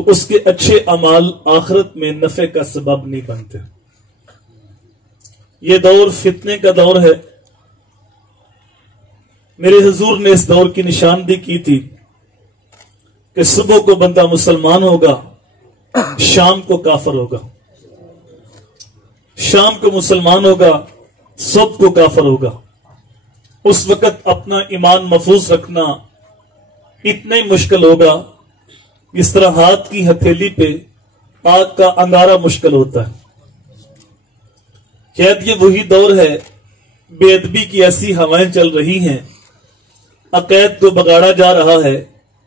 تو اس کے اچھے اعمال آخرت میں نفع کا سبب نہیں بنتے۔ یہ دور فتنے کا دور ہے۔ میرے حضور نے اس دور کی نشاندہی کی تھی کہ صبح کو بندہ مسلمان ہوگا، شام کو کافر ہوگا، شام کو مسلمان ہوگا، صبح کو کافر ہوگا۔ اس وقت اپنا ایمان محفوظ رکھنا اتنا ہی مشکل ہوگا جس طرح ہاتھ کی ہتھیلی پہ آگ کا انگارہ مشکل ہوتا ہے۔ شاید یہ وہی دور ہے، بے ادبی کی ایسی ہوائیں چل رہی ہیں، عقائد کو بگاڑا جا رہا ہے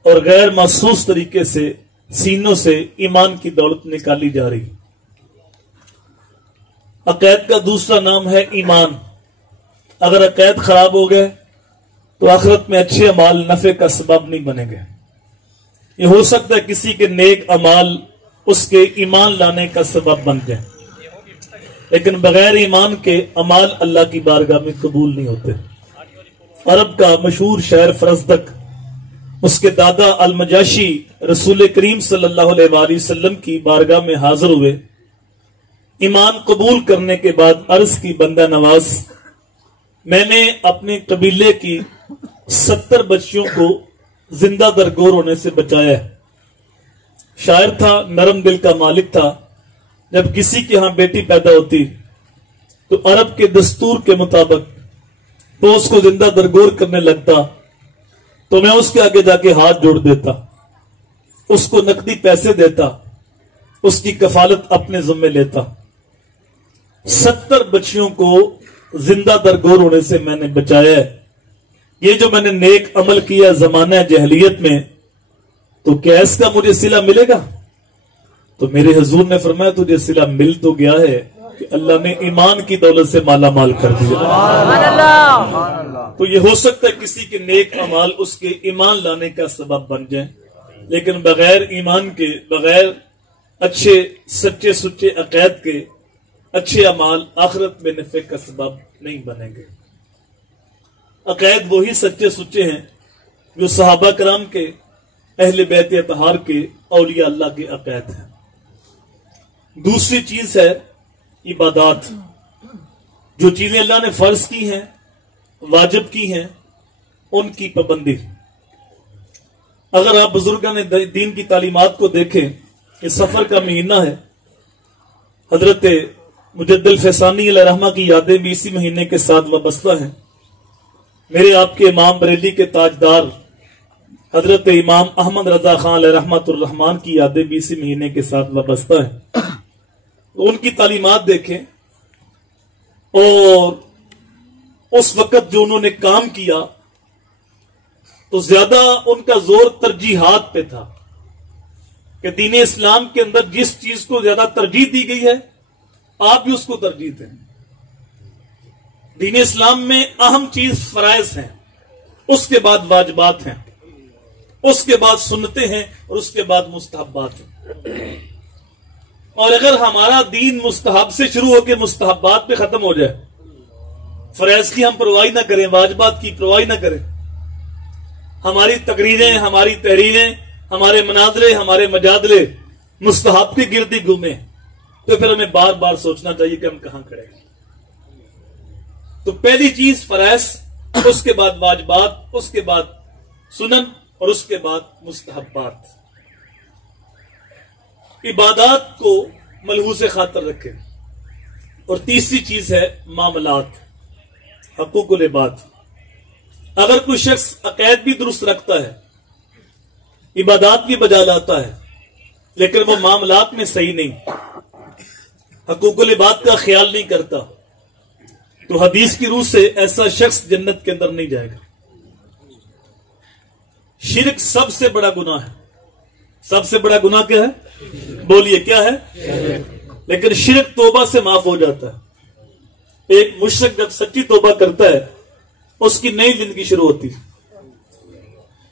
اور غیر محسوس طریقے سے سینوں سے ایمان کی دولت نکالی جا رہی۔ عقائد کا دوسرا نام ہے ایمان۔ اگر عقائد خراب ہو گئے تو آخرت میں اچھے اعمال نفع کا سبب نہیں بنے گے۔ یہ ہو سکتا ہے کسی کے نیک اعمال اس کے ایمان لانے کا سبب بن جائیں، لیکن بغیر ایمان کے اعمال اللہ کی بارگاہ میں قبول نہیں ہوتے۔ عرب کا مشہور شاعر فرزدق، اس کے دادا المجاشی رسول کریم صلی اللہ علیہ وآلہ وسلم کی بارگاہ میں حاضر ہوئے۔ ایمان قبول کرنے کے بعد عرض کی، بندہ نواز، میں نے اپنے قبیلے کی 70 بچیوں کو زندہ درگور ہونے سے بچایا ہے۔ شاعر تھا، نرم دل کا مالک تھا۔ جب کسی کے ہاں بیٹی پیدا ہوتی تو عرب کے دستور کے مطابق تو اس کو زندہ درگور کرنے لگتا تو میں اس کے آگے جا کے ہاتھ جوڑ دیتا، اس کو نقدی پیسے دیتا، اس کی کفالت اپنے ذمے لیتا۔ 70 بچیوں کو زندہ درگور ہونے سے میں نے بچایا ہے۔ یہ جو میں نے نیک عمل کیا زمانہ جہلیت میں، تو کیا اس کا مجھے صلہ ملے گا؟ تو میرے حضور نے فرمایا، تجھے صلہ مل تو گیا ہے کہ اللہ نے ایمان کی دولت سے مالا مال کر دیا۔ تو یہ ہو سکتا ہے کسی کے نیک اعمال اس کے ایمان لانے کا سبب بن جائیں، لیکن بغیر ایمان کے، بغیر اچھے سچے سچے عقائد کے اچھے اعمال آخرت میں نفع کا سبب نہیں بنیں گے۔ عقائد وہی سچے سچے ہیں جو صحابہ کرام کے، اہل بیت اطہار کے، اولیاء اللہ کے عقائد ہیں۔ دوسری چیز ہے عبادات۔ جو چیزیں اللہ نے فرض کی ہیں، واجب کی ہیں، ان کی پابندی۔ اگر آپ بزرگان دین کی تعلیمات کو دیکھیں، یہ سفر کا مہینہ ہے، حضرت مجدد الفیصانی علیہ رحمہ کی یادیں بھی اسی مہینے کے ساتھ وابستہ ہیں۔ میرے آپ کے امام بریلی کے تاجدار حضرت امام احمد رضا خان علیہ رحمۃ الرحمان کی یادیں بھی اسی مہینے کے ساتھ وابستہ ہیں۔ ان کی تعلیمات دیکھیں اور اس وقت جو انہوں نے کام کیا تو زیادہ ان کا زور ترجیحات پہ تھا کہ دین اسلام کے اندر جس چیز کو زیادہ ترجیح دی گئی ہے آپ بھی اس کو ترجیح دیں۔ دین اسلام میں اہم چیز فرائض ہیں، اس کے بعد واجبات ہیں، اس کے بعد سنتیں ہیں اور اس کے بعد مستحبات ہیں۔ اور اگر ہمارا دین مستحب سے شروع ہو کے مستحبات پہ ختم ہو جائے، فرائض کی ہم پرواہی نہ کریں، واجبات کی پرواہی نہ کریں، ہماری تقریریں، ہماری تحریریں، ہمارے مناظرے، ہمارے مجادلے مستحب کے گرد ہی گھومیں، تو پھر ہمیں بار بار سوچنا چاہیے کہ ہم کہاں کھڑے ہیں۔ تو پہلی چیز فرائض، اس کے بعد واجبات، اس کے بعد سنن اور اس کے بعد مستحبات۔ عبادات کو ملحوظ خاطر رکھیں۔ اور تیسری چیز ہے معاملات، حقوق العباد۔ اگر کوئی شخص عقائد بھی درست رکھتا ہے، عبادات بھی بجا لاتا ہے، لیکن وہ معاملات میں صحیح نہیں، حقوق العباد کا خیال نہیں کرتا، تو حدیث کی روح سے ایسا شخص جنت کے اندر نہیں جائے گا۔ شرک سب سے بڑا گناہ ہے۔ سب سے بڑا گناہ کیا ہے؟ بولیے کیا ہے؟ لیکن شرک توبہ سے معاف ہو جاتا ہے۔ ایک مشرک جب سچی توبہ کرتا ہے اس کی نئی زندگی شروع ہوتی ہے۔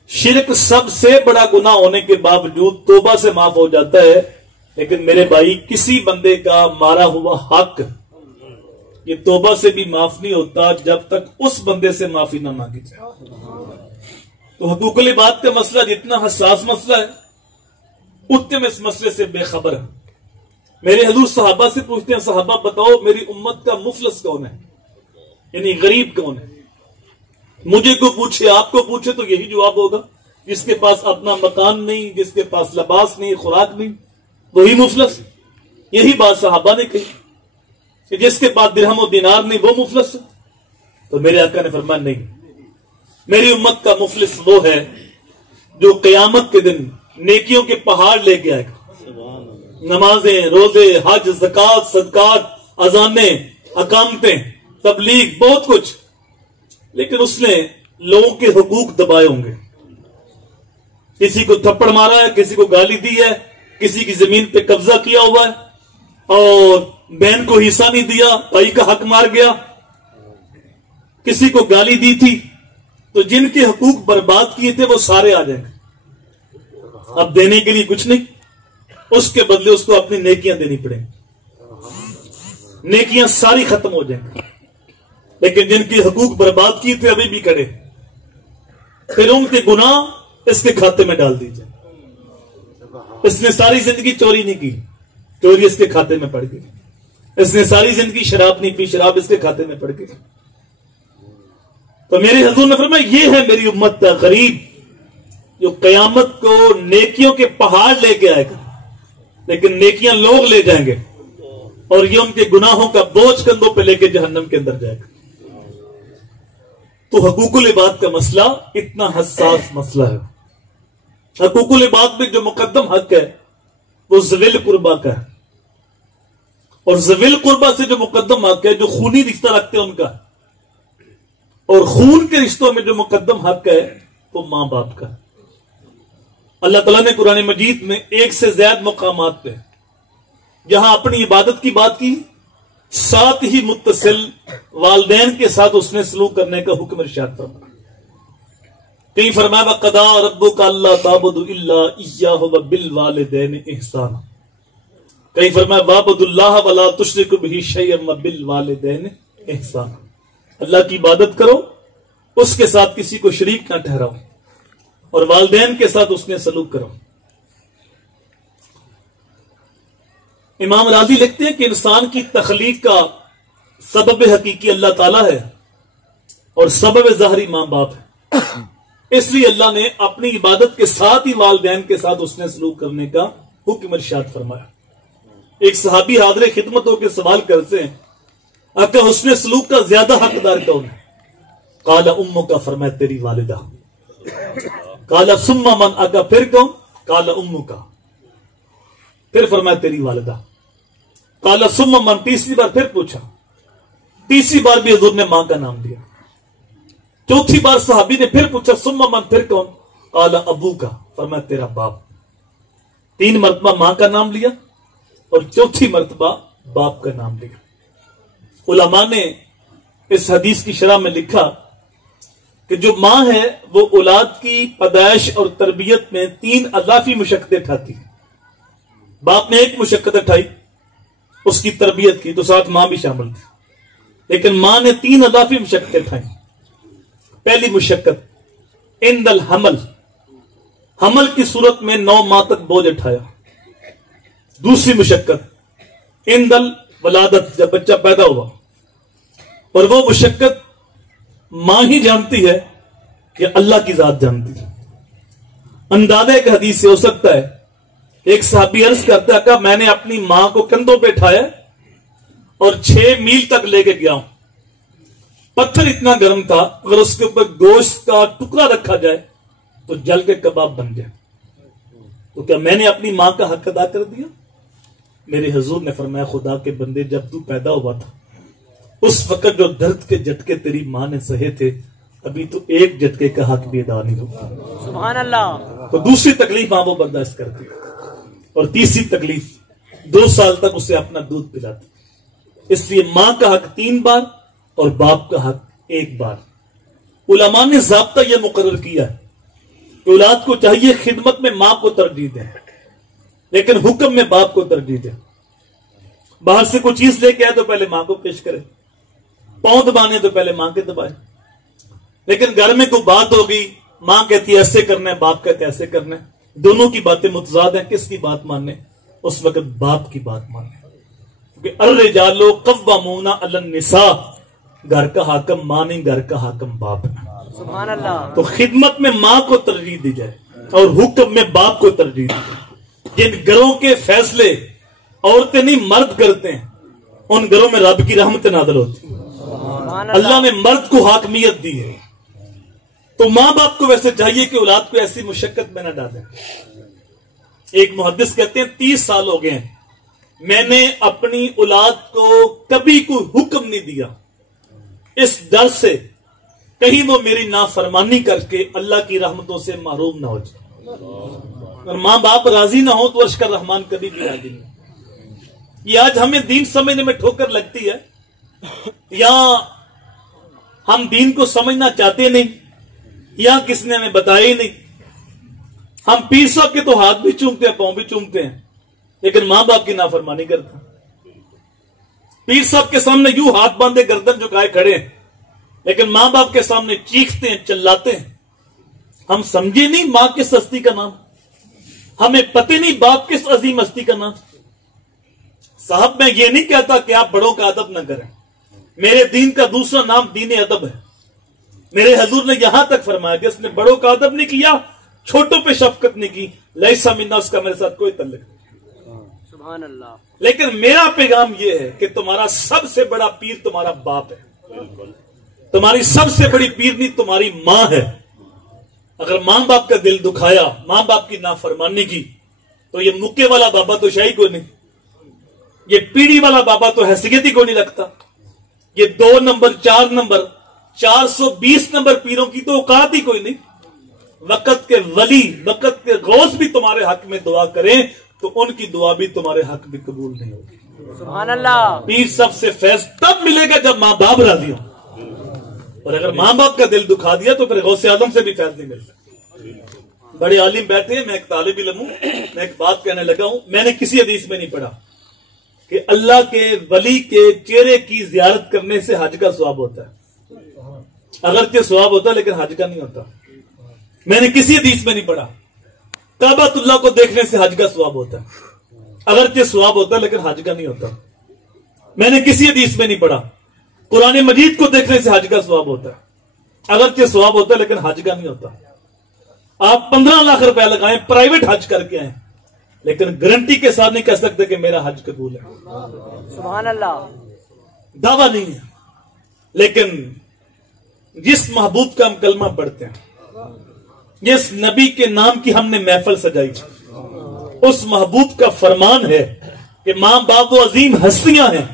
شرک سب سے بڑا گناہ ہونے کے باوجود توبہ سے معاف ہو جاتا ہے، لیکن میرے بھائی کسی بندے کا مارا ہوا حق یہ توبہ سے بھی معاف نہیں ہوتا جب تک اس بندے سے معافی نہ مانگی جائے۔ تو حقوق العباد کا مسئلہ جتنا حساس مسئلہ ہے اتنے میں اس مسئلے سے بے خبر ہے. میرے حضور صحابہ سے پوچھتے ہیں صحابہ بتاؤ میری امت کا مفلس کون ہے, یعنی غریب کون ہے؟ مجھے کو پوچھے آپ کو پوچھے تو یہی جواب ہوگا, جس کے پاس اپنا مکان نہیں, جس کے پاس لباس نہیں, خوراک نہیں, وہی مفلس. یہی بات صحابہ نے کہی کہ جس کے پاس درہم و دینار نہیں وہ مفلس ہے. تو میرے آقا نے فرمایا نہیں, میری امت کا مفلس وہ ہے جو قیامت کے دن نیکیوں کے پہاڑ لے کے آئے گا, نمازیں, روزے, حج, زکات, صدقات, اذانیں, اقامتیں, تبلیغ, بہت کچھ, لیکن اس نے لوگوں کے حقوق دبائے ہوں گے. کسی کو تھپڑ مارا ہے, کسی کو گالی دی ہے, کسی کی زمین پہ قبضہ کیا ہوا ہے, اور بہن کو حصہ نہیں دیا, بھائی کا حق مار گیا, کسی کو گالی دی تھی. تو جن کے حقوق برباد کیے تھے وہ سارے آ جائیں گے. اب دینے کے لیے کچھ نہیں, اس کے بدلے اس کو اپنی نیکیاں دینی پڑیں گی. نیکیاں ساری ختم ہو جائیں گی, لیکن جن کے حقوق برباد کیے تھے ابھی بھی کھڑے, پھر ان کے گناہ اس کے کھاتے میں ڈال دیجئے. اس نے ساری زندگی چوری نہیں کی, چوری اس کے کھاتے میں پڑ گئی. اس نے ساری زندگی شراب نہیں پی, شراب اس کے کھاتے میں پڑ گئی. تو میرے حضور نے فرمایا یہ ہے میری امت کا غریب جو قیامت کو نیکیوں کے پہاڑ لے کے آئے گا, لیکن نیکیاں لوگ لے جائیں گے, اور یہ ان کے گناہوں کا بوجھ کندھوں پہ لے کے جہنم کے اندر جائے گا. تو حقوق العباد کا مسئلہ اتنا حساس مسئلہ ہے. حقوق العباد میں جو مقدم حق ہے وہ ذوی القربہ کا ہے, اور ذوی القربہ سے جو مقدم حق ہے جو خونی رشتہ رکھتے ہیں ان کا, اور خون کے رشتوں میں جو مقدم حق ہے وہ ماں باپ کا. اللہ تعالیٰ نے قرآن مجید میں ایک سے زیادہ مقامات پہ جہاں اپنی عبادت کی بات کی, ساتھ ہی متصل والدین کے ساتھ اس نے سلوک کرنے کا حکم ارشاد فرمایا. کہیں فرمایا وَقَضَىٰ رَبُّكَ أَلَّا تَعْبُدُوا إِلَّا إِيَّاهُ وَبِالْوَالِدَيْنِ إِحْسَانًا. کہیں فرمایا وَاعْبُدُوا اللَّهَ وَلَا تُشْرِكُوا بِهِ شَيْئًا وَبِالْوَالِدَيْنِ إِحْسَانًا. اللہ کی عبادت کرو, اس کے ساتھ کسی کو شریک نہ ٹھہراؤ, اور والدین کے ساتھ اس نے سلوک کرو. امام راضی لکھتے ہیں کہ انسان کی تخلیق کا سبب حقیقی اللہ تعالیٰ ہے اور سبب ظاہری ماں باپ ہے. اس لیے اللہ نے اپنی عبادت کے ساتھ ہی والدین کے ساتھ اس نے سلوک کرنے کا حکم ارشاد فرمایا. ایک صحابی حاضر خدمت ہو کے سوال کرتے ہیں آقا حسن سلوک کا زیادہ حقدار کون ہے؟ قال امک, فرمایا تیری والدہ. قال ثم من, آقا پھر کون؟ قال امک, پھر فرمایا تیری والدہ. قال ثم من, تیسری بار پھر پوچھا, تیسری بار بھی حضور نے ماں کا نام دیا. چوتھی بار صحابی نے پھر پوچھا ثم من, پھر کون؟ قال ابوک, فرمایا تیرا باپ. 3 مرتبہ ماں کا نام لیا اور چوتھی مرتبہ باپ کا نام لیا. علماء نے اس حدیث کی شرح میں لکھا کہ جو ماں ہے وہ اولاد کی پیدائش اور تربیت میں 3 اضافی مشقتیں اٹھاتی ہے. باپ نے ایک مشقت اٹھائی اس کی تربیت کی, تو ساتھ ماں بھی شامل تھی, لیکن ماں نے 3 اضافی مشقتیں اٹھائی. پہلی مشقت عند الحمل, حمل کی صورت میں 9 ماہ تک بوجھ اٹھایا. دوسری مشقت عند الولادت, جب بچہ پیدا ہوا, اور وہ مشقت ماں ہی جانتی ہے کہ اللہ کی ذات جانتی ہے. اندازہ ایک حدیث سے ہو سکتا ہے, ایک صحابی عرض کرتا ہے کہ میں نے اپنی ماں کو کندھوں پہ اٹھایا اور 6 میل تک لے کے گیا ہوں. پتھر اتنا گرم تھا, اگر اس کے اوپر گوشت کا ٹکڑا رکھا جائے تو جل کے کباب بن جائے. تو کیا میں نے اپنی ماں کا حق ادا کر دیا؟ میرے حضور نے فرمایا خدا کے بندے, جب تو پیدا ہوا تھا اس وقت جو درد کے جھٹکے تیری ماں نے سہے تھے, ابھی تو ایک جھٹکے کا حق بھی ادا نہیں ہوا. سبحان اللہ. تو دوسری تکلیف ماں وہ برداشت کرتی, اور تیسری تکلیف 2 سال تک اسے اپنا دودھ پلاتی. اس لیے ماں کا حق 3 بار اور باپ کا حق 1 بار. علماء نے ضابطہ یہ مقرر کیا ہے کہ اولاد کو چاہیے خدمت میں ماں کو ترجیح دیں, لیکن حکم میں باپ کو ترجیح دیں. باہر سے کوئی چیز لے کے آئے تو پہلے ماں کو پیش کرے, پاؤں دبانے تو پہلے ماں کے دبائے. لیکن گھر میں کوئی بات ہوگی, ماں کہتی ہے ایسے کرنا ہے, باپ کہتے ایسے کرنا ہے, دونوں کی باتیں متضاد ہیں. کس کی بات ماننے؟ اس وقت باپ کی بات ماننے. کیونکہ الرجال قوامون علی النساء، گھر کا حاکم ماں نہیں، گھر کا حاکم باپ ہے. سبحان اللہ. تو خدمت میں ماں کو ترجیح دی جائے اور حکم میں باپ کو ترجیح دی جائے. جن گھروں کے فیصلے عورتیں نہیں مرد کرتے ہیں ان گھروں میں رب کی رحمت نازل ہوتی ہے. اللہ نے مرد کو حاکمیت دی ہے. تو ماں باپ کو ویسے چاہیے کہ اولاد کو ایسی مشقت میں نہ ڈالیں. ایک محدث کہتے ہیں 30 سال ہو گئے ہیں میں نے اپنی اولاد کو کبھی کوئی حکم نہیں دیا اس ڈر سے کہیں وہ میری نافرمانی کر کے اللہ کی رحمتوں سے محروم نہ ہو جائے. اور ماں باپ راضی نہ ہو تو عرش کا رحمان کبھی بھی راضی نہیں. یہ آج ہمیں دین سمجھنے میں ٹھوکر لگتی ہے یا ہم دین کو سمجھنا چاہتے نہیں یا کس نے ہمیں بتایا ہی نہیں. ہم پیر صاحب کے تو ہاتھ بھی چومتے ہیں پاؤں بھی چومتے ہیں لیکن ماں باپ کی نافرمانی کرتے ہیں. پیر صاحب کے سامنے یوں ہاتھ باندھے گردن جھکائے کھڑے ہیں لیکن ماں باپ کے سامنے چیختے ہیں چلاتے ہیں. ہم سمجھے نہیں ماں کس ہستی کا نام، ہمیں پتہ نہیں باپ کس عظیم ہستی کا نام. صاحب میں یہ نہیں کہتا کہ آپ بڑوں کا ادب نہ کریں، میرے دین کا دوسرا نام دین ادب ہے. میرے حضور نے یہاں تک فرمایا کہ اس نے بڑوں کا ادب نہیں کیا، چھوٹوں پہ شفقت نہیں کی، لیسا منا، اس کا میرے ساتھ کوئی تعلق نہیں. سبحان اللہ. لیکن میرا پیغام یہ ہے کہ تمہارا سب سے بڑا پیر تمہارا باپ ہے، تمہاری سب سے بڑی پیرنی تمہاری ماں ہے. اگر ماں باپ کا دل دکھایا، ماں باپ کی نافرمانی کی، تو یہ مکے والا بابا تو شاہی کو نہیں، یہ پیڑھی والا بابا تو حیثیت ہی کو نہیں رکھتا. یہ 2 نمبر 4 نمبر 420 نمبر پیروں کی تو اوقات ہی کوئی نہیں. وقت کے ولی، وقت کے غوث بھی تمہارے حق میں دعا کریں تو ان کی دعا بھی تمہارے حق میں قبول نہیں ہوگی. سبحان اللہ. پیر سب سے فیض تب ملے گا جب ماں باپ راضی ہوں، اور اگر ماں باپ کا دل دکھا دیا تو پھر غوث اعظم سے بھی فیض نہیں مل سکتا. بڑے عالم بیٹھے ہیں، میں ایک طالب علم ہوں، میں ایک بات کہنے لگا ہوں. میں نے کسی حدیث میں نہیں پڑھا کہ اللہ کے ولی کے چہرے کی زیارت کرنے سے حج کا ثواب ہوتا ہے. اگرچہ ثواب ہوتا ہے لیکن حج کا نہیں ہوتا. میں نے کسی حدیث میں نہیں پڑھا کعبۃ اللہ کو دیکھنے سے حج کا ثواب ہوتا ہے. اگرچہ ثواب ہوتا ہے لیکن حج کا نہیں ہوتا. میں نے کسی حدیث میں نہیں پڑھا قرآن مجید کو دیکھنے سے حج کا ثواب ہوتا ہے. اگرچہ ثواب ہوتا ہے لیکن حج کا نہیں ہوتا. آپ 15 لاکھ روپے لگائیں پرائیویٹ حج کر کے آئیں لیکن گارنٹی کے ساتھ نہیں کہہ سکتے کہ میرا حج قبول ہے. سبحان اللہ. دعویٰ نہیں ہے. لیکن جس محبوب کا ہم کلمہ پڑھتے ہیں، جس نبی کے نام کی ہم نے محفل سجائی، اس محبوب کا فرمان ہے کہ ماں باپ وہ عظیم ہستیاں ہیں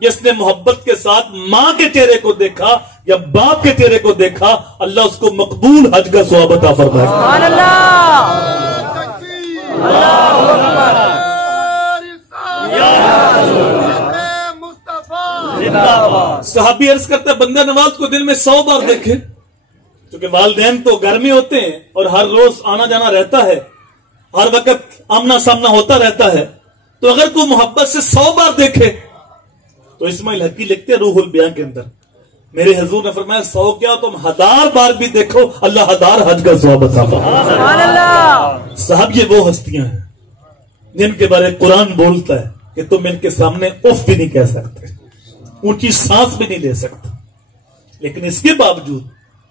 جس نے محبت کے ساتھ ماں کے چہرے کو دیکھا یا باپ کے چہرے کو دیکھا، اللہ اس کو مقبول حج کا ثواب عطا فرمائے. سبحان اللہ. اللہ اکبر. صحابی عرض کرتا ہے بندہ نواز کو دن میں 100 بار دیکھے، کیونکہ والدین تو گھر میں ہوتے ہیں اور ہر روز آنا جانا رہتا ہے، ہر وقت آمنا سامنا ہوتا رہتا ہے، تو اگر کوئی محبت سے 100 بار دیکھے تو اسماعیل حقی لکھتے ہیں روح البیان کے اندر، میرے حضور نے فرمایا 100 کیا تم 1000 بار بھی دیکھو اللہ 1000 حج کا ثواب عطا فرمائے. سبحان اللہ. صاحب یہ وہ ہستیاں ہیں جن کے بارے قرآن بولتا ہے کہ تم ان کے سامنے اف بھی نہیں کہہ سکتے، اونچی سانس بھی نہیں لے سکتے. لیکن اس کے باوجود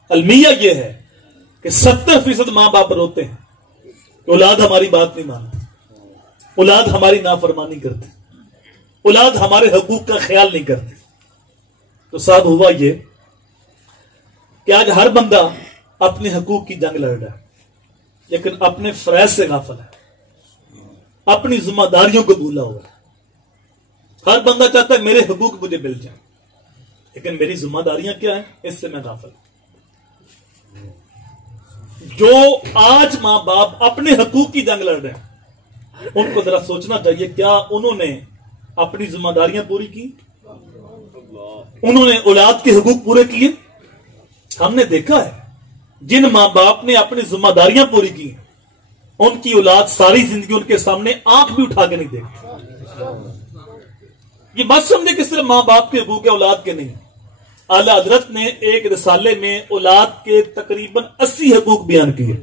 المیہ یہ ہے کہ 70% ماں باپ روتے ہیں کہ اولاد ہماری بات نہیں مانتی، اولاد ہماری نافرمانی کرتی، اولاد ہمارے حقوق کا خیال نہیں کرتی. تو صاحب ہوا یہ کہ آج ہر بندہ اپنے حقوق کی جنگ لڑ رہا ہے لیکن اپنے فرائض سے غافل ہے، اپنی ذمہ داریوں کو بھولا ہوا ہے. ہر بندہ چاہتا ہے میرے حقوق مجھے مل جائیں لیکن میری ذمہ داریاں کیا ہیں اس سے میں غافل. جو آج ماں باپ اپنے حقوق کی جنگ لڑ رہے ہیں ان کو ذرا سوچنا چاہیے کیا انہوں نے اپنی ذمہ داریاں پوری کی؟ انہوں نے اولاد کے حقوق پورے کیے؟ ہم نے دیکھا ہے جن ماں باپ نے اپنی ذمہ داریاں پوری کی ان کی اولاد ساری زندگی ان کے سامنے آنکھ بھی اٹھا کے نہیں دیکھتی. یہ بات سمجھے کہ صرف ماں باپ کے حقوق اولاد کے نہیں. اعلیٰ حضرت نے ایک رسالے میں اولاد کے تقریباً 80 حقوق بیان کیے.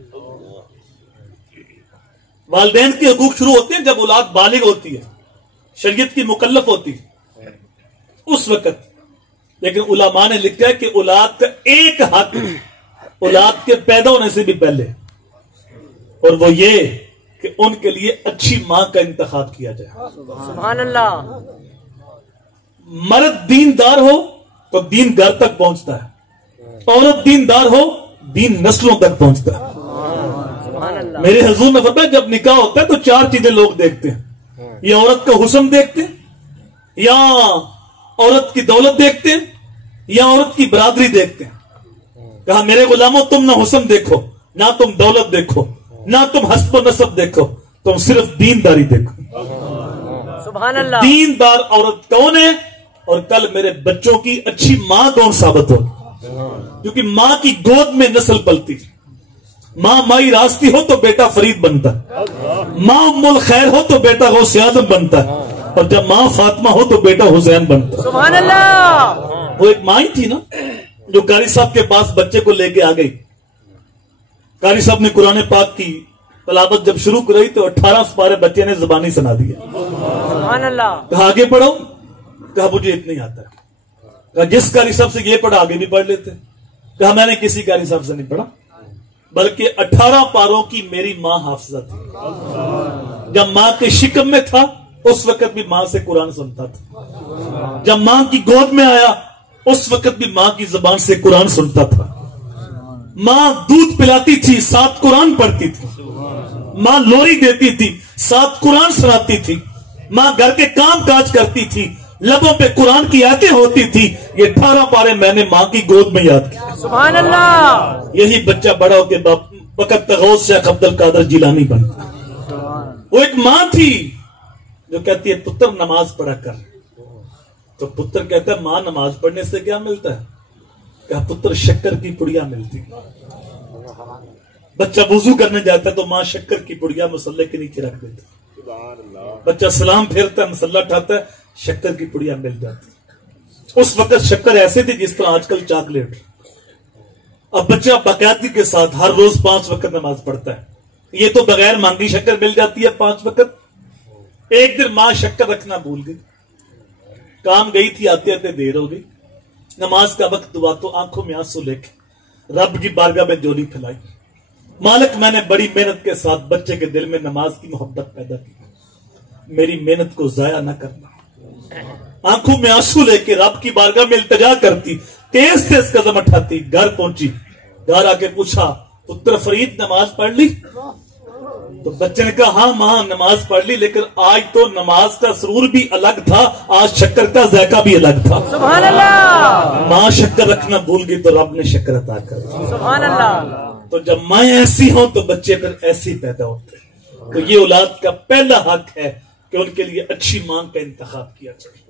والدین کے حقوق شروع ہوتے ہیں جب اولاد بالغ ہوتی ہے، شریعت کی مکلف ہوتی ہے اس وقت. لیکن علماء نے لکھا ہے کہ اولاد کا ایک حق اولاد کے پیدا ہونے سے بھی پہلے، اور وہ یہ کہ ان کے لیے اچھی ماں کا انتخاب کیا جائے. سبحان اللہ. مرد دیندار ہو تو دین گھر تک پہنچتا ہے، عورت دیندار ہو دین نسلوں تک پہنچتا ہے. سبحان اللہ. میرے حضور نے فرمایا جب نکاح ہوتا ہے تو 4 چیزیں لوگ دیکھتے ہیں. یا عورت کا حسن دیکھتے ہیں، یا عورت کی دولت دیکھتے ہیں، یا عورت کی برادری دیکھتے ہیں. کہا میرے غلاموں تم نہ حسن دیکھو، نہ تم دولت دیکھو، نہ تم حسب و نسب دیکھو، تم صرف دینداری دیکھو. سبحان اللہ. دیندار عورت کون ہے اور کل میرے بچوں کی اچھی ماں کون ثابت ہو؟ کیونکہ ماں کی گود میں نسل پلتی. ماں مائی راستی ہو تو بیٹا فرید بنتا ہے، ماں ام الخیر ہو تو بیٹا غوث اعظم بنتا ہے، اور جب ماں فاطمہ ہو تو بیٹا حسین بنتا ہے. سبحان اللہ. وہ ایک ماں ہی تھی نا جو قاری صاحب کے پاس بچے کو لے کے آ گئی. قاری صاحب نے قرآن پاک کی تلاوت جب شروع کرائی تو 18 سپارے بچے نے زبانی سنا دیے. سبحان اللہ. کہا آگے پڑھو، کہا مجھے اتنا ہی آتا ہے. کہا جس قاری صاحب سے یہ پڑھا آگے بھی پڑھ لیتے. کہا میں نے کسی قاری صاحب سے نہیں پڑھا، بلکہ 18 پاروں کی میری ماں حافظہ تھی. جب ماں کے شکم میں تھا اس وقت بھی ماں سے قرآن سنتا تھا، جب ماں کی گود میں آیا اس وقت بھی ماں کی زبان سے قرآن سنتا تھا. ماں دودھ پلاتی تھی ساتھ قرآن پڑھتی تھی، ماں لوری دیتی تھی ساتھ قرآن سناتی تھی، ماں گھر کے کام کاج کرتی تھی، لبوں پہ قرآن کی آیتیں ہوتی تھی. یہ 18 پارے میں نے ماں کی گود میں یاد کیا. سبحان اللہ. یہی بچہ بڑا ہو کے وقت غوث شیخ عبد القادر جیلانی بنتا. وہ ایک ماں تھی جو کہتی ہے پتر نماز پڑھا کر. تو پتر کہتا ہے ماں نماز پڑھنے سے کیا ملتا ہے؟ کہا پتر شکر کی پڑیا ملتی. بچہ وضو کرنے جاتا ہے تو ماں شکر کی پڑیا مسلح کے نیچے رکھ دیتا. بچہ سلام پھیرتا ہے مسلح اٹھاتا ہے شکر کی پڑیا مل جاتی. اس وقت شکر ایسے تھی جس طرح آج کل چاکلیٹ. اب بچہ باقاعدگی کے ساتھ ہر روز 5 وقت نماز پڑھتا ہے. یہ تو بغیر مانگی شکر مل جاتی ہے 5 وقت. ایک دن ماں شکر رکھنا بھول گئی، کام گئی تھی، آتے آتے دیر ہو گئی. نماز کا وقت ہوا تو آنکھوں میں آنسو لے کے رب کی بارگاہ میں جولی پھیلائی. مالک میں نے بڑی محنت کے ساتھ بچے کے دل میں نماز کی محبت پیدا کی، میری محنت کو ضائع نہ کرنا. آنکھوں میں آنسو لے کے رب کی بارگاہ میں التجا کرتی، تیز تیز قدم اٹھاتی. گھر پہنچی، گھر آ کے پوچھا پتر فرید نماز پڑھ لی؟ تو بچے نے کہا ہاں ماں نماز پڑھ لی، لیکن آج تو نماز کا سرور بھی الگ تھا، آج شکر کا ذائقہ بھی الگ تھا. سبحان اللہ. ماں شکر رکھنا بھول گئی تو رب نے شکر عطا کر دی. سبحان اللہ. تو جب مائیں ایسی ہوں تو بچے پھر ایسی پیدا ہوتے ہیں. تو یہ اولاد کا پہلا حق ہے کہ ان کے لیے اچھی ماں کا انتخاب کیا جائے.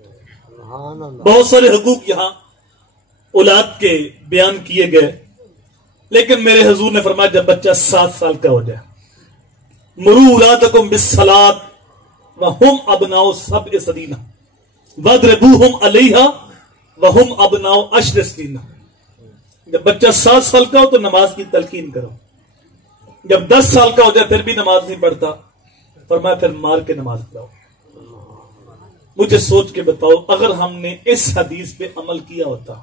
بہت سارے حقوق یہاں اولاد کے بیان کیے گئے، لیکن میرے حضور نے فرمایا جب بچہ 7 سال کا ہو جائے مروا اولادکم بالصلاۃ وہم ابناء 7 سنین واضربوہم علیہا وہم ابناء 10 سنین. جب بچہ 7 سال کا ہو تو نماز کی تلقین کرو. جب 10 سال کا ہو جائے پھر بھی نماز نہیں پڑھتا، فرمایا پھر مار کے نماز پڑھاؤ. مجھے سوچ کے بتاؤ اگر ہم نے اس حدیث پہ عمل کیا ہوتا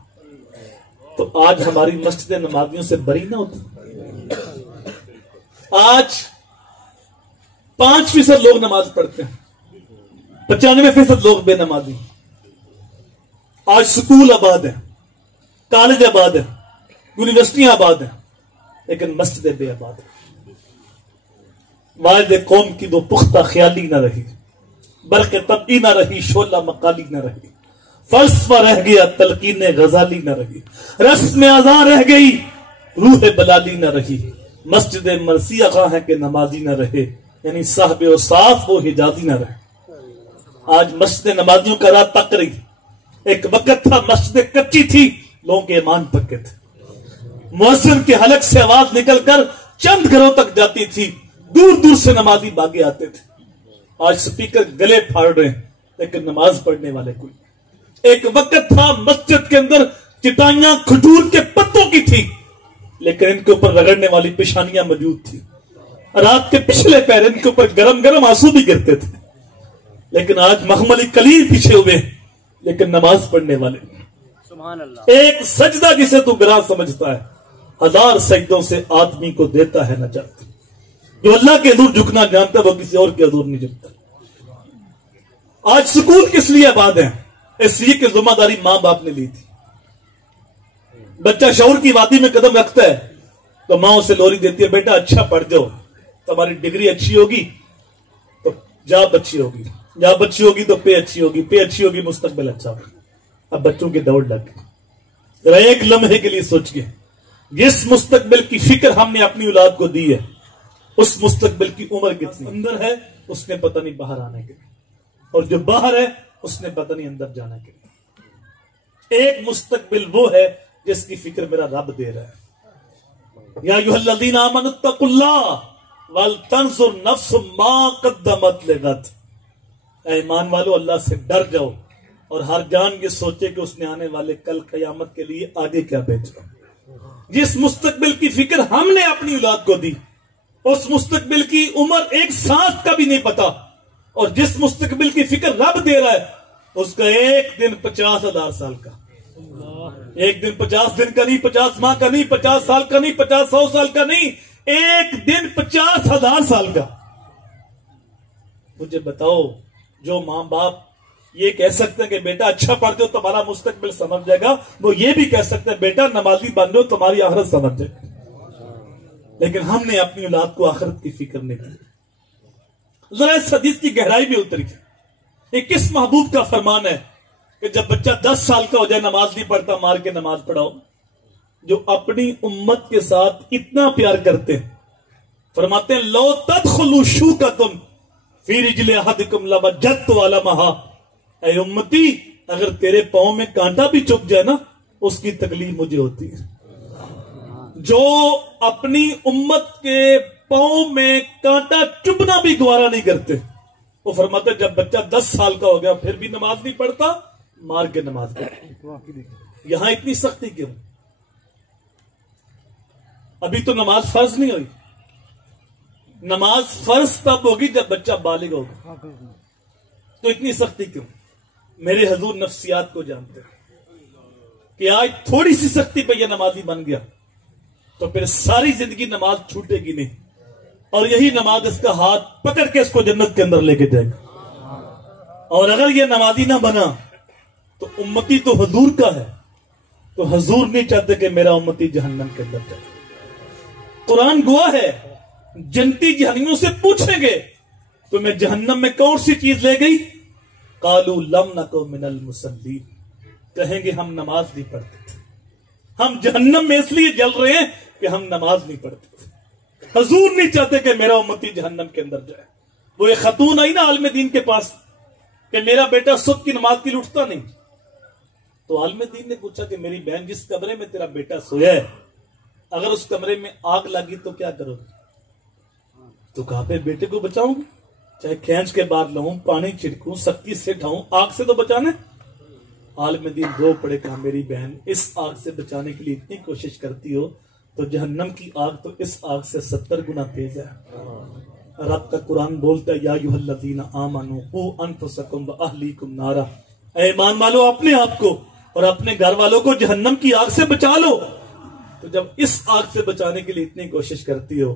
تو آج ہماری مسجد نمازیوں سے بری نہ ہوتی. آج 5% لوگ نماز پڑھتے ہیں، 95% لوگ بے نمازی. آج سکول آباد ہیں، کالج آباد ہیں، یونیورسٹیاں آباد ہیں، لیکن مسجدیں بے آباد ہیں. واحد قوم کی وہ پختہ خیالی نہ رہی، برق طبعی نہ رہی، شعلہ مقالی نہ رہی، فلسفہ رہ گیا، تلقین غزالی نہ رہی، رسم اذاں رہ گئی، روح بلالی نہ رہی. مسجد مرثیہ خواہ ہے کہ نمازی نہ رہے، یعنی صاحب اوصاف وہ حجازی نہ رہے. آج مسجد نمازیوں کا راہ تک رہی. ایک وقت تھا مسجد کچی تھی، لوگوں کے ایمان پکے تھے. مؤذن کے حلق سے آواز نکل کر چند گھروں تک جاتی تھی، دور دور سے نمازی بھاگے آتے تھے. آج سپیکر گلے پھاڑ رہے ہیں لیکن نماز پڑھنے والے کوئی. ایک وقت تھا مسجد کے اندر چٹائیاں کھجور کے پتوں کی تھی، لیکن ان کے اوپر رگڑنے والی پیشانیاں موجود تھی. رات کے پچھلے پیر ان کے اوپر گرم گرم آنسو بھی گرتے تھے، لیکن آج مخملی کلیل پیچھے ہوئے لیکن نماز پڑھنے والے۔ سبحان اللہ۔ ایک سجدہ جسے تو گراں سمجھتا ہے 1000 سجدوں سے آدمی کو دیتا ہے نجات۔ جو اللہ کے حضور جھکنا جانتا ہے وہ کسی اور کے حضور نہیں جھکتا۔ آج سکول کس لیے آباد ہیں؟ اس لیے کہ ذمہ داری ماں باپ نے لی تھی۔ بچہ شعور کی وادی میں قدم رکھتا ہے تو ماں اسے لوری دیتی ہے، بیٹا اچھا پڑھ جاؤ، تمہاری ڈگری اچھی ہوگی تو جاب اچھی ہوگی، جاب اچھی ہوگی تو پے اچھی ہوگی، پے اچھی ہوگی مستقبل اچھا ہوگا۔ اب بچوں کی دوڑ لگ گئی۔ ذرا ایک لمحے کے لیے سوچ کے، جس مستقبل کی فکر ہم نے اپنی اولاد کو دی ہے اس مستقبل کی عمر کتنی اندر ہے اس نے پتہ نہیں باہر آنے کے لیے، اور جو باہر ہے اس نے پتہ نہیں اندر جانے کے لیے۔ ایک مستقبل وہ ہے جس کی فکر میرا رب دے رہا ہے۔ یا ایھا الذین آمنوا اتقوا اللہ ولتنظر نفس ما قدمت لغد۔ اے ایمان والو، اللہ سے ڈر جاؤ اور ہر جان یہ سوچے کہ اس نے آنے والے کل قیامت کے لیے آگے کیا بھیجا۔ جس مستقبل کی فکر ہم نے اپنی اولاد کو دی اس مستقبل کی عمر ایک سانس کا بھی نہیں پتا، اور جس مستقبل کی فکر رب دے رہا ہے اس کا ایک دن 50,000 سال کا، ایک دن 50 دن کا نہیں، 50 ماہ کا نہیں، 50 سال کا نہیں، 100 سال کا نہیں، ایک دن 50,000 سال کا۔ مجھے بتاؤ، جو ماں باپ یہ کہہ سکتے ہیں کہ بیٹا اچھا پڑھ دو تمہارا مستقبل سمجھ جائے گا، وہ یہ بھی کہہ سکتے ہیں بیٹا نمازی بن دو تمہاری آخرت سمجھ جائے گا، لیکن ہم نے اپنی اولاد کو آخرت کی فکر نہیں کی۔ ذرا اس حدیث کی گہرائی میں اتری، یہ کس محبوب کا فرمان ہے کہ جب بچہ 10 سال کا ہو جائے نماز نہیں پڑھتا مار کے نماز پڑھاؤ؟ جو اپنی امت کے ساتھ اتنا پیار کرتے ہیں، فرماتے ہیں لو تدخلوا شوکۃ فی رجل احدکم لوجدت علمھا۔ اے امتی، اگر تیرے پاؤں میں کانٹا بھی چپ جائے نا اس کی تکلیف مجھے ہوتی ہے۔ جو اپنی امت کے پاؤں میں کانٹا چبھنا بھی گوارا نہیں کرتے، وہ فرماتے جب بچہ 10 سال کا ہو گیا پھر بھی نماز نہیں پڑھتا مار کے نماز پڑھتا۔ یہاں اتنی سختی کیوں؟ ابھی تو نماز فرض نہیں ہوئی، نماز فرض تب ہوگی جب بچہ بالغ ہوگا، تو اتنی سختی کیوں؟ میرے حضور نفسیات کو جانتے ہیں کہ آج تھوڑی سی سختی پہ یہ نمازی بن گیا تو پھر ساری زندگی نماز چھوٹے گی نہیں، اور یہی نماز اس کا ہاتھ پکڑ کے اس کو جنت کے اندر لے کے جائے گا۔ اور اگر یہ نمازی نہ بنا تو امتی تو حضور کا ہے، تو حضور نہیں چاہتے کہ میرا امتی جہنم کے اندر جائے۔ قرآن گواہ ہے، جنتی جہنمیوں سے پوچھیں گے تمہیں جہنم میں کون سی چیز لے گئی؟ قالوا لم نکو من المصلین، کہیں گے ہم نماز نہیں پڑھتے تھے، ہم جہنم میں اس لیے جل رہے ہیں کہ ہم نماز نہیں پڑھتے تھے۔ حضور نہیں چاہتے کہ میرا امتی جہنم کے اندر جائے۔ وہ ایک خاتون آئی نا عالم دین کے پاس کہ میرا بیٹا صبح کی نماز کے لیے اٹھتا نہیں، تو عالم دین نے پوچھا کہ میری بہن جس کمرے میں تیرا بیٹا سویا ہے اگر اس کمرے میں آگ لگی تو کیا کرو گی؟ تو کہا پہ بیٹے کو بچاؤں گی، چاہے کھینچ کے بعد لاؤں، پانی چھڑکوں، سختی سے ڈھاؤں، آگ سے تو بچانا ہے۔ عالم دین رو پڑے، کہا میری بہن اس آگ سے بچانے کے لیے اتنی کوشش کرتی ہو تو جہنم کی آگ تو اس آگ سے 70 گنا تیز ہے۔ رب کا قرآن بولتا ہے یا ایھا الذین آمنوا قوا انفسکم واہلیکم نارا، اے ایمان والو اپنے آپ کو اور اپنے گھر والوں کو جہنم کی آگ سے بچا لو۔ تو جب اس آگ سے بچانے کے لیے اتنی کوشش کرتی ہو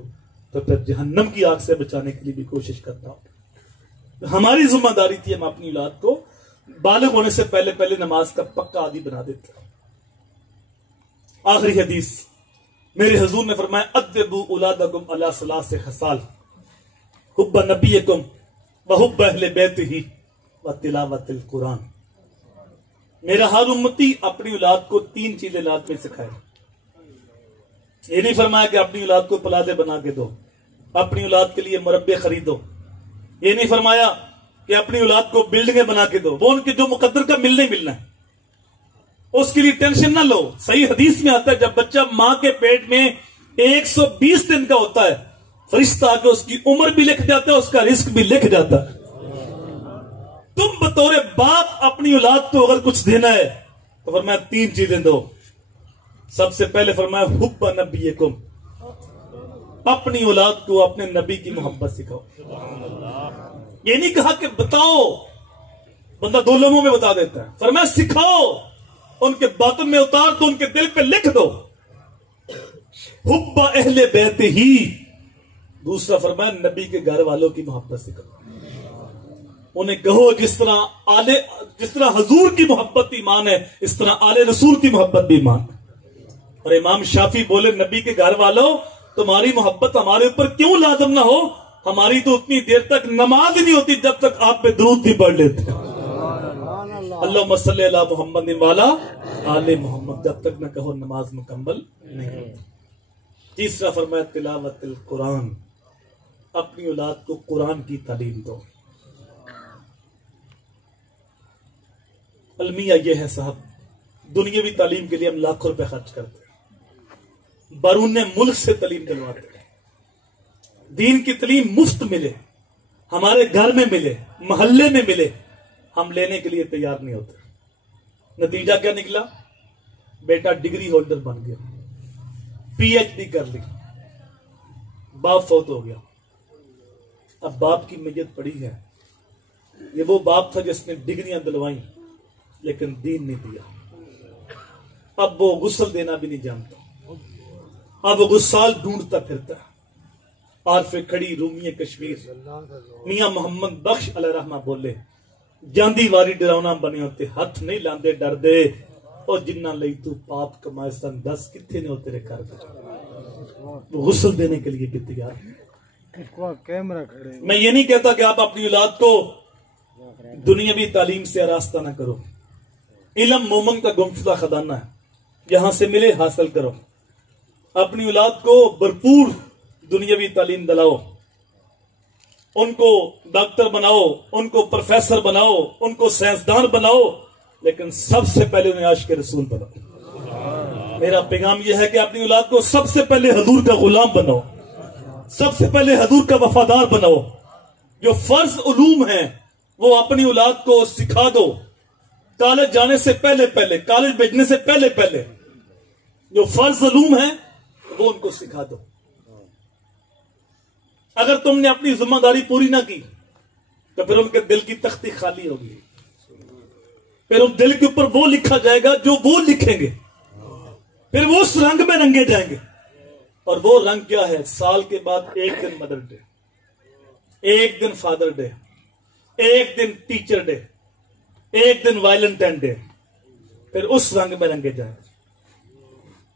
تو پھر جہنم کی آگ سے بچانے کے لیے بھی کوشش کرتا ہو۔ ہماری ذمہ داری تھی ہم اپنی اولاد کو بالغ ہونے سے پہلے پہلے نماز کا پکا عادی بنا دیتے۔ آخری حدیث، میرے حضور نے فرمایا ادبوا اولادکم علی ثلاث خصال، حب نبیکم وحب اہل بیتہ وتلاوت القرآن۔ میرا ہر امتی اپنی اولاد کو 3 چیزیں لازمی سکھائے۔ یہ نہیں فرمایا کہ اپنی اولاد کو پلازے بنا کے دو، اپنی اولاد کے لیے مربے خریدو، یہ نہیں فرمایا کہ اپنی اولاد کو بلڈنگیں بنا کے دو، وہ ان کے جو مقدر کا ملنا ہی ملنا ہے، اس کے لیے ٹینشن نہ لو۔ صحیح حدیث میں آتا ہے جب بچہ ماں کے پیٹ میں 120 دن کا ہوتا ہے فرشتہ آ کے اس کی عمر بھی لکھ جاتا ہے، اس کا رزق بھی لکھ جاتا ہے۔ تم بطور باپ اپنی اولاد کو اگر کچھ دینا ہے تو فرمایا 3 چیزیں دو۔ سب سے پہلے فرمایا حب نبیکم، اپنی اولاد کو اپنے نبی کی محبت سکھاؤ. یہ نہیں کہا کہ بتاؤ، بندہ دو لمحوں میں بتا دیتا ہے. فرمایا سکھاؤ، ان کے باطن میں اتار دو، ان کے دل پہ لکھ دو. حب اہل بیت ہی. دوسرا فرمایا نبی کے گھر والوں کی محبت سکھاؤ. انہیں کہو جس طرح حضور کی محبت ایمان ہے، اس طرح آل رسول کی محبت بھی ایمان ہے. اور امام شافعی بولے نبی کے گھر والوں تمہاری محبت ہمارے اوپر کیوں لازم نہ ہو؟ ہماری تو اتنی دیر تک نماز ہی نہیں ہوتی جب تک آپ پہ درود بھی پڑھ لیتے. اللہم صلی علی محمد والا آل محمد، جب تک نہ کہو نماز مکمل نہیں ہوتی. تیسرا فرمایا تلاوت القرآن. اپنی اولاد کو قرآن کی تعلیم دو. المیہ یہ ہے صاحب، دنیاوی تعلیم کے لیے ہم لاکھوں روپے خرچ کرتے ہیں، بیرون ملک سے تعلیم دلواتے ہیں. دین کی تعلیم مفت ملے، ہمارے گھر میں ملے، محلے میں ملے، ہم لینے کے لیے تیار نہیں ہوتے. نتیجہ کیا نکلا؟ بیٹا ڈگری ہولڈر بن گیا، پی ایچ ڈی کر لی، باپ فوت ہو گیا. اب باپ کی میت پڑی ہے. یہ وہ باپ تھا جس نے ڈگریاں دلوائیں لیکن دین نہیں دیا. اب وہ غسل دینا بھی نہیں جانتا، اب وہ غسال ڈھونڈتا پھرتا ہے. عارف کھڑی رومی کشمیر میاں محمد بخش علیہ رحمہ بولے جاندی واری ڈراؤنا بنے ہوتے، ہاتھ نہیں لاندے ڈر دے، اور جنہ لئی تو پاپ کمائے سن 10 کتنے نے ہو تیرے کر دے. وہ غسل دینے کے لیے بھی تیار ہے. میں یہ نہیں کہتا کہ آپ اپنی اولاد کو دنیاوی تعلیم سے آراستہ نہ کرو. علم مومن کا گمشدہ خزانہ ہے، جہاں سے ملے حاصل کرو. اپنی اولاد کو بھرپور دنیاوی تعلیم دلاؤ، ان کو ڈاکٹر بناؤ، ان کو پروفیسر بناؤ، ان کو سائنسدان بناؤ، لیکن سب سے پہلے انہیں عاشق رسول بناؤ. میرا پیغام یہ ہے کہ اپنی اولاد کو سب سے پہلے حضور کا غلام بناؤ، سب سے پہلے حضور کا وفادار بناؤ. جو فرض علوم ہیں وہ اپنی اولاد کو سکھا دو. کالج جانے سے پہلے کالج بھیجنے سے پہلے جو فرض علوم ہیں وہ ان کو سکھا دو. اگر تم نے اپنی ذمہ داری پوری نہ کی تو پھر ان کے دل کی تختی خالی ہوگی. پھر ان دل کے اوپر وہ لکھا جائے گا جو وہ لکھیں گے، پھر وہ اس رنگ میں رنگے جائیں گے. اور وہ رنگ کیا ہے؟ سال کے بعد ایک دن مدر ڈے، ایک دن فادر ڈے، ایک دن ٹیچر ڈے، ایک دن ویلنٹائن ڈے، پھر اس رنگ میں رنگے جائیں گے.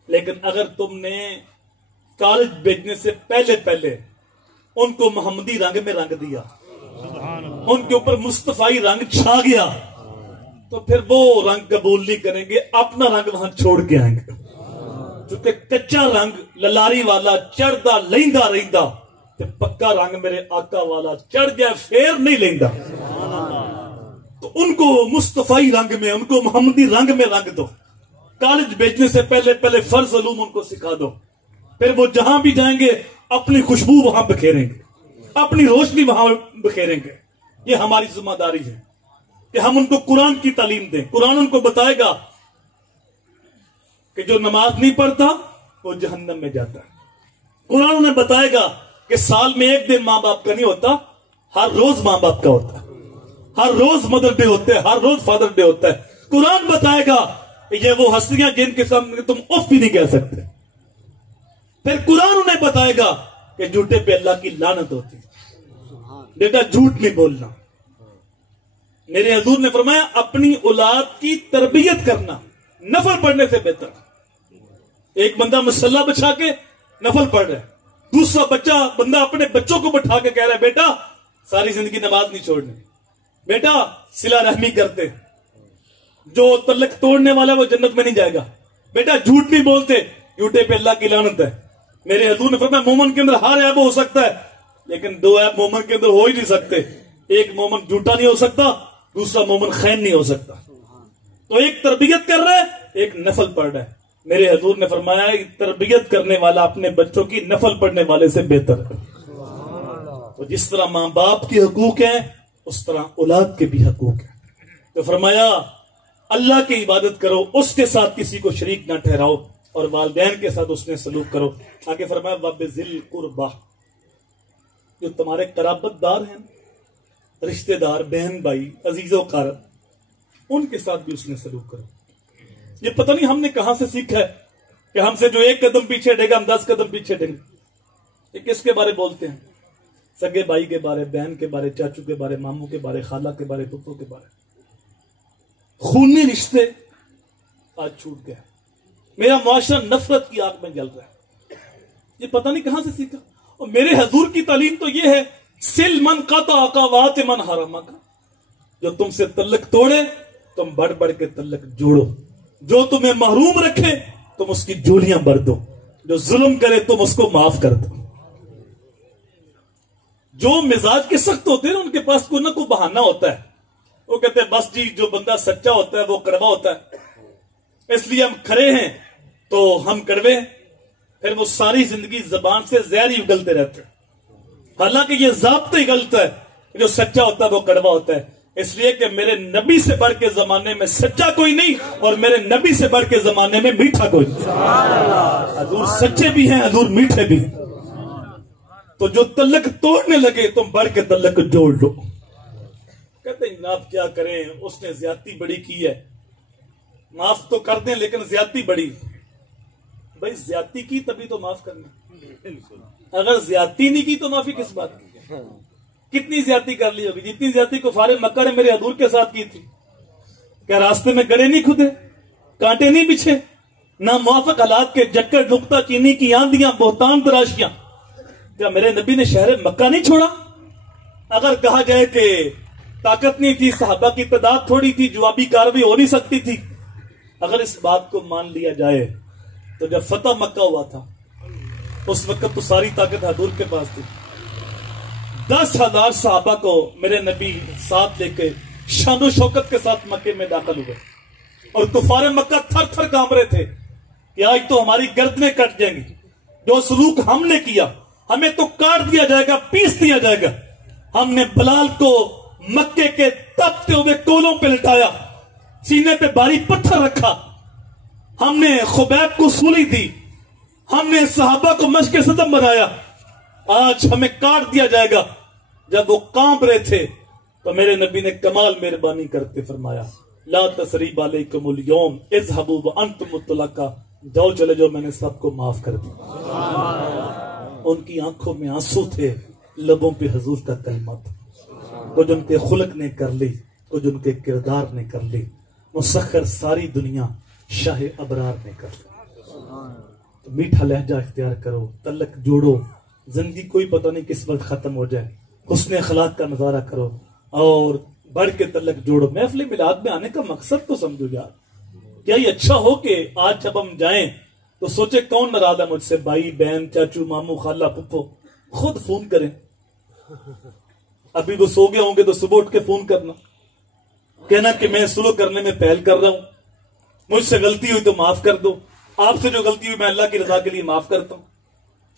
لیکن اگر تم نے کالج بھیجنے سے پہلے ان کو محمدی رنگ میں رنگ دیا، ان کے اوپر مصطفی رنگ چھا گیا، تو پھر وہ رنگ قبول نہیں کریں گے، اپنا رنگ وہاں چھوڑ کے آئیں گے. چونکہ کچا رنگ للاری والا چڑھدا لیندا رہندا، تے پکا رنگ میرے آقا والا چڑھ گیا پھر نہیں لیندا. تو ان کو مصطفی رنگ میں، ان کو محمدی رنگ میں رنگ دو. کالج بھیجنے سے پہلے فرض علوم ان کو سکھا دو. پھر وہ جہاں بھی جائیں گے اپنی خوشبو وہاں بکھیریں گے، اپنی روشنی وہاں بکھیریں گے. یہ ہماری ذمہ داری ہے کہ ہم ان کو قرآن کی تعلیم دیں. قرآن ان کو بتائے گا کہ جو نماز نہیں پڑھتا وہ جہنم میں جاتا ہے. قرآن انہیں بتائے گا کہ سال میں ایک دن ماں باپ کا نہیں ہوتا، ہر روز ماں باپ کا ہوتا ہے، ہر روز مدر ڈے ہوتا ہے، ہر روز فادر ڈے ہوتا ہے. قرآن بتائے گا کہ یہ وہ ہستیاں جن کے سامنے تم اف بھی نہیں کہہ سکتے. پھر قرآن انہیں بتائے گا کہ جھوٹے پہ اللہ کی لعنت ہوتی ہے، بیٹا جھوٹ نہیں بولنا. میرے حضور نے فرمایا اپنی اولاد کی تربیت کرنا نفل پڑھنے سے بہتر. ایک بندہ مسلح بچھا کے نفل پڑھ رہا ہے، دوسرا بندہ اپنے بچوں کو بٹھا کے کہہ رہا ہے بیٹا ساری زندگی نماز نہیں چھوڑنی، بیٹا صلہ رحمی کرتے، جو تعلق توڑنے والا وہ جنت میں نہیں جائے گا، بیٹا جھوٹ نہیں بولتے، جھوٹے پہ اللہ کی لعنت ہے. میرے حضور نے فرمایا مومن کے اندر ہر عیب ہو سکتا ہے لیکن دو عیب مومن کے اندر ہو ہی نہیں سکتے. ایک مومن جھوٹا نہیں ہو سکتا، دوسرا مومن خائن نہیں ہو سکتا. تو ایک تربیت کر رہا ہے، ایک نفل پڑھ رہا ہے. میرے حضور نے فرمایا تربیت کرنے والا اپنے بچوں کی نفل پڑھنے والے سے بہتر ہے. تو جس طرح ماں باپ کے حقوق ہیں اس طرح اولاد کے بھی حقوق ہیں. تو فرمایا اللہ کی عبادت کرو، اس کے ساتھ کسی کو شریک نہ ٹھہراؤ. اور والدین کے ساتھ اس نے سلوک کرو. آگے فرمایا وَبِذِلْ قُرْبَةِ، جو تمہارے قرابت دار ہیں، رشتہ دار، بہن بھائی، عزیز و اقارب، ان کے ساتھ بھی اس نے سلوک کرو. یہ پتہ نہیں ہم نے کہاں سے سیکھا ہے کہ ہم سے جو ایک قدم پیچھے ہٹے گا ہم 10 قدم پیچھے ہٹیں گے. یہ کس کے بارے بولتے ہیں؟ سگے بھائی کے بارے، بہن کے بارے، چاچو کے بارے، ماموں کے بارے، خالہ کے بارے، پھپھو کے بارے. خونی رشتے آج چھوٹ گئے. میرا معاشرہ نفرت کی آگ میں جل رہا ہے. یہ پتہ نہیں کہاں سے سیکھا. اور میرے حضور کی تعلیم تو یہ ہے سل من قطع قوات من حرمک، جو تم سے تعلق توڑے تم بڑھ بڑھ کے تعلق جوڑو. جو تمہیں محروم رکھے تم اس کی جولیاں بھر دو. جو ظلم کرے تم اس کو معاف کر دو. جو مزاج کے سخت ہوتے ہیں ان کے پاس کوئی نہ کوئی بہانہ ہوتا ہے. وہ کہتے ہیں بس جی جو بندہ سچا ہوتا ہے وہ کڑوا ہوتا ہے، اس لیے ہم کھڑے ہیں تو ہم کڑوے ہیں. پھر وہ ساری زندگی زبان سے زہر ہی اگلتے رہتے ہیں. حالانکہ یہ ضابطہ ہی غلط ہے. جو سچا ہوتا ہے وہ کڑوا ہوتا ہے. اس لیے کہ میرے نبی سے بڑھ کے زمانے میں سچا کوئی نہیں اور میرے نبی سے بڑھ کے زمانے میں میٹھا کوئی نہیں. حضور سچے بھی ہیں، حضور میٹھے بھی ہیں. تو جو تعلق توڑنے لگے تم بڑھ کے تعلق جوڑ لو. کہتے ہیں جناب کیا کریں، اس نے زیادتی بڑی کی ہے، معاف تو کر دیں لیکن زیادتی بڑی. بھائی زیادتی کی تبھی تو معاف کرنا. اگر زیادتی نہیں کی تو معافی کس بات کی؟ کتنی زیادتی کر لی ہوگی؟ جتنی زیادتی کفار مکہ نے میرے حضور کے ساتھ کی تھی. کیا راستے میں گڑے نہیں کھدے، کانٹے نہیں بچھے، نہ موافق حالات کے جکر نقطہ چینی کی آندیاں، بہتان تراشیاں؟ کیا میرے نبی نے شہر مکہ نہیں چھوڑا؟ اگر کہا جائے کہ طاقت نہیں تھی، صحابہ کی تعداد تھوڑی تھی، جوابی کاروائی ہو نہیں سکتی تھی، اگر اس بات کو مان لیا جائے تو جب فتح مکہ ہوا تھا اس وقت تو ساری طاقت حضور کے پاس تھی. 10,000 صحابہ کو میرے نبی ساتھ لے کے شان و شوکت کے ساتھ مکے میں داخل ہوئے اور کفار مکہ تھر تھر کانپ رہے تھے کہ آج تو ہماری گردنیں کٹ جائیں گی. جو سلوک ہم نے کیا ہمیں تو کاٹ دیا جائے گا، پیس دیا جائے گا. ہم نے بلال کو مکے کے تپتے ہوئے کولوں پہ لٹایا، سینے پہ بھاری پتھر رکھا. ہم نے خبیب کو سولی دی، ہم نے صحابہ کو مشق صدم بنایا. آج ہمیں کاٹ دیا جائے گا. جب وہ کانپ رہے تھے تو میرے نبی نے کمال مہربانی کرتے فرمایا لا تثریب علیکم اليوم اذهبوا وانتم مطلقا، جاؤ چلے جاؤ، میں نے سب کو معاف کر دیا. ان کی آنکھوں میں آنسو تھے، لبوں پہ حضور کا کلمہ تھا. کچھ ان کے خلق نے کر لی، کچھ ان کے کردار نے کر لی. مسخر ساری دنیا شاہ ابرار نے کر لی. تو میٹھا لہجہ اختیار کرو، تعلق جوڑو. زندگی کوئی پتہ نہیں کس وقت ختم ہو جائے. حسن اخلاق کا مظاہرہ کرو اور بڑھ کے تعلق جوڑو. محفل میلاد میں آنے کا مقصد تو سمجھو یار. کیا یہ اچھا ہو کہ آج جب ہم جائیں تو سوچے کون ناراض ہے مجھ سے، بھائی بہن چاچو ماموں خالہ پھپھو. خود فون کریں. ابھی وہ سو گئے ہوں گے تو صبح اٹھ کے فون کرنا، کہنا کہ میں سلو کرنے میں پہل کر رہا ہوں، مجھ سے غلطی ہوئی تو معاف کر دو. آپ سے جو غلطی ہوئی میں اللہ کی رضا کے لیے معاف کرتا ہوں.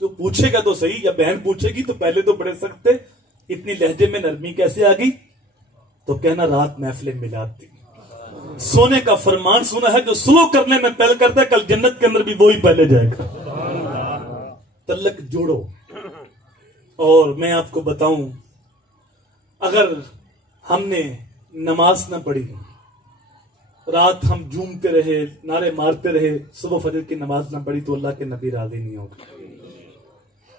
جو پوچھے گا تو صحیح، یا بہن پوچھے گی تو پہلے تو بڑے سخت تھے، اتنی لہجے میں نرمی کیسے آ گئی؟ تو کہنا رات محفل میلاد تھی. سونے کا فرمان سنا ہے جو سلو کرنے میں پہل کرتا ہے کل جنت کے اندر بھی وہی پہلے جائے گا. تعلق جوڑو. اور میں آپ کو بتاؤں، اگر ہم نے نماز نہ پڑھی، رات ہم جھومتے رہے، نعرے مارتے رہے، صبح فجر کی نماز نہ پڑھی تو اللہ کے نبی راضی نہیں ہوگا.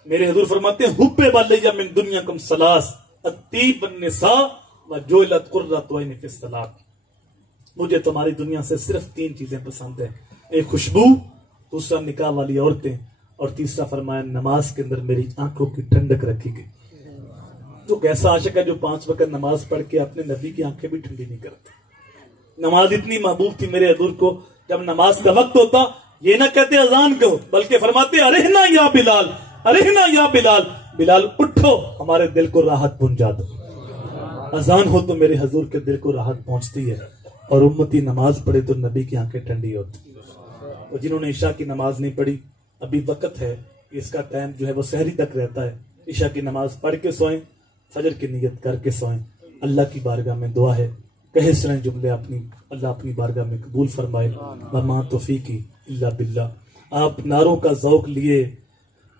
میرے حضور فرماتے ہیں حب والیہ من دنیاکم ثلاث الطیب والنساء وجعلت قرۃ عین فی الصلاۃ. مجھے تمہاری دنیا سے صرف 3 چیزیں پسند ہیں، ایک خوشبو، دوسرا نکاح والی عورتیں، اور تیسرا فرمایا نماز کے اندر میری آنکھوں کی ٹھنڈک رکھی گئی. تو کیسا عاشق ہے جو 5 وقت نماز پڑھ کے اپنے نبی کی آنکھیں بھی ٹھنڈی نہیں کرتا. نماز اتنی محبوب تھی میرے حضور کو، جب نماز کا وقت ہوتا یہ نہ کہتے اذان کو، بلکہ فرماتے ارہنا یا بلال، ارہنا یا بلال، بلال اٹھو ہمارے دل کو راحت پہنچا دو. اذان ہو تو میرے حضور کے دل کو راحت پہنچتی ہے، اور امتی نماز پڑھے تو نبی کی آنکھیں ٹھنڈی ہوتی. اور جنہوں نے عشاء کی نماز نہیں پڑھی، ابھی وقت ہے، اس کا ٹائم جو ہے وہ سحری تک رہتا ہے. عشاء کی نماز پڑھ کے سوئیں، فجر کی نیت کر کے سوئیں. اللہ کی بارگاہ میں دعا ہے، کہے سنیں جملے اپنی، اللہ اپنی بارگاہ میں قبول فرمائے. وما توفیقی الا باللہ. آپ نعروں کا ذوق لیے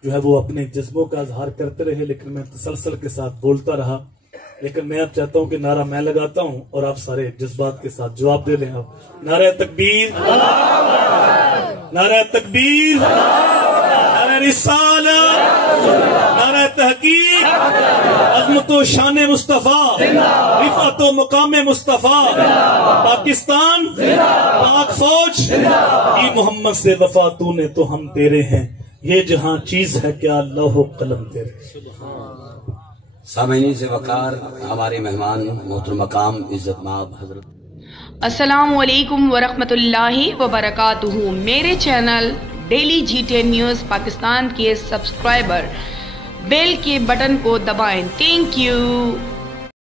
جو ہے وہ اپنے جذبوں کا اظہار کرتے رہے، لیکن میں تسلسل کے ساتھ بولتا رہا. لیکن میں اب چاہتا ہوں کہ نعرہ میں لگاتا ہوں اور آپ سارے جذبات کے ساتھ جواب دے لیں. آپ نعرہ تکبیر، نعرہ تکبیر، نعرہ رسالت، نعرہ تحقیق، عظمت و شان مصطفیٰ، رفعت و مقام مصطفیٰ، پاکستان، پاک فوج، ای محمد سے وفا تو نے تو ہم تیرے ہیں، یہ جہاں چیز ہے کیا لوح و قلم تیرے. سامعین سے وقار ہمارے مہمان محترم مقام عزت مآب حضرت. السلام علیکم ورحمۃ اللہ وبرکاتہ. میرے channel daily GTN news Pakistan کے سبسکرائبر بیل کے بٹن کو دبائیں. Thank you.